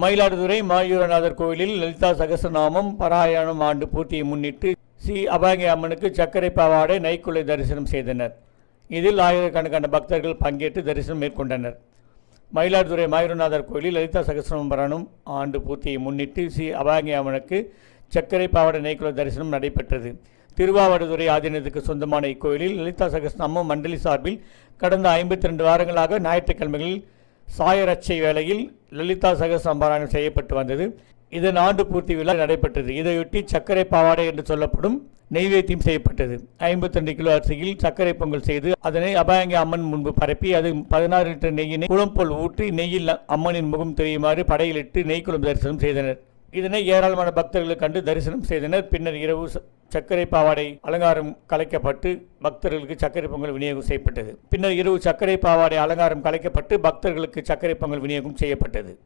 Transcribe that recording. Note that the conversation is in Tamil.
மயிலாடுதுறை மாயூரநாதர் கோயிலில் லலிதா சகசநாமம் பாராயணம் ஆண்டு பூர்த்தியை முன்னிட்டு ஸ்ரீ அபாங்கி அம்மனுக்கு சர்க்கரை பாவாடை நைக்குலை தரிசனம் செய்தனர். இதில் ஆயிரக்கணக்கான பக்தர்கள் பங்கேற்று தரிசனம் மேற்கொண்டனர். மயிலாடுதுறை மாயூரநாதர் கோயிலில் லலிதா சகசிரமபரணம் ஆண்டு பூர்த்தியை முன்னிட்டு ஸ்ரீ அபாங்கி அம்மனுக்கு சர்க்கரை பாவாடை நைக்குலை தரிசனம் நடைபெற்றது. திருவாவடுதுறை ஆதீனத்துக்கு சொந்தமான இக்கோயிலில் லலிதா சகஸ்நாமம் மண்டலி சார்பில் கடந்த ஐம்பத்தி ரெண்டு வாரங்களாக ஞாயிற்றுக்கிழமைகளில் சாயரட்சை வேளையில் லலிதா சகசம்பாராயணம் செய்யப்பட்டு வந்தது. இதன் ஆண்டு பூர்த்தி விழா நடைபெற்றது. இதையொட்டி சர்க்கரை பாவாடை என்று சொல்லப்படும் நெய்வேத்தியம் செய்யப்பட்டது. ஐம்பத்தி ரெண்டு கிலோ அரிசியில் சர்க்கரை பொங்கல் செய்து அதனை அபாயங்க அம்மன் முன்பு பரப்பி அது பதினாறு லிட்டர் நெய்யினை குளம்போல் ஊற்றி நெய்யில் அம்மனின் முகம் தெரியுமாறு படையிலிட்டு நெய்க்குளம் தரிசனம் செய்தனர். இதனை ஏராளமான பக்தர்கள் கண்டு தரிசனம் செய்தனர். பின்னர் இரவு ச- சர்க்கரை பாவாடை அலங்காரம் கலைக்கப்பட்டு பக்தர்களுக்கு சர்க்கரை பொங்கல் விநியோகம் செய்யப்பட்டது. பின்னர் இரவு சர்க்கரை பாவாடை அலங்காரம் கலைக்கப்பட்டு பக்தர்களுக்கு சர்க்கரை பொங்கல் விநியோகம் செய்யப்பட்டது.